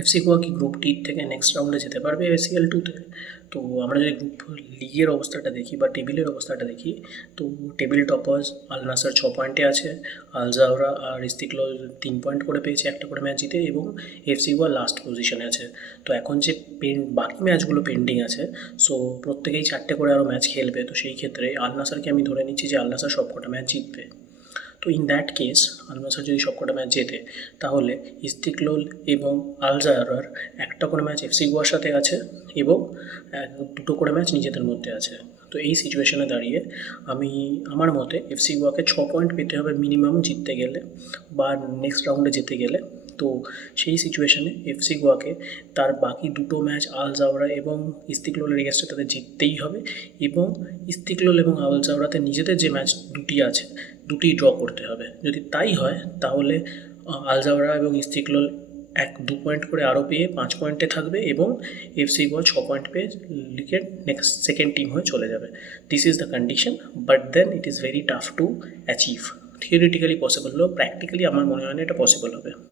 FC Goa কি group টি থেকে next রাউন্ডে যেতে পারবে এসিএল টুতে? তো আমরা যদি গ্রুপ লিগের অবস্থাটা দেখি বা টেবিলের অবস্থাটা দেখি, তো টেবিল টপার্স আল নাসর 6 পয়েন্টে আছে, আল জাওরা আর ইস্তিকলাল 3 পয়েন্ট করে পেয়েছে একটা করে ম্যাচ জিতে, এবং এফসি গোয়া লাস্ট পজিশনে আছে। তো এখন যে বাকি ম্যাচগুলো পেন্ডিং আছে, সো প্রত্যেকেই 4টে করে আরও ম্যাচ খেলবে। তো সেই ক্ষেত্রে আল নাসারকে আমি ধরে নিচ্ছি যে আল নাসার সবকটা ম্যাচ জিতবে। তো ইন দ্যাট কেস আল নাসর যদি সবকটা ম্যাচ জেতে, তাহলে ইস্তিকলাল এবং আল জাওরার একটা করে ম্যাচ এফসি গোয়ার সাথে আছে, এবং দুটো করে ম্যাচ নিজেদের মধ্যে আছে। তো এই সিচুয়েশনে দাঁড়িয়ে আমার মতে এফসি গোয়াকে 6 পয়েন্ট পেতে হবে মিনিমাম জিততে গেলে বা নেক্সট রাউন্ডে যেতে গেলে। তো সেই সিচুয়েশনে এফসি গোয়াকে তার বাকি দুটো ম্যাচ আল জাওরা এবং ইস্তিকলালের এগেনস্টে তাদের জিততেই হবে, এবং ইস্তিকলাল এবং আল জাওরাতে নিজেদের যে ম্যাচ দুটি আছে দুটি ড্র করতে হবে। যদি তাই হয় তাহলে আল জাওরা এবং ইস্তিকলাল 2 পয়েন্ট করে আরও পেয়ে 5 পয়েন্টে থাকবে, এবং এফসি গোয়া 6 পয়েন্ট পেয়ে লিগের নেক্সট সেকেন্ড টিম হয়ে চলে যাবে। This is the condition, but then it is very tough to achieve. Theoretically possible হলেও প্র্যাকটিক্যালি আমার মনে হয় না এটা পসিবল হবে।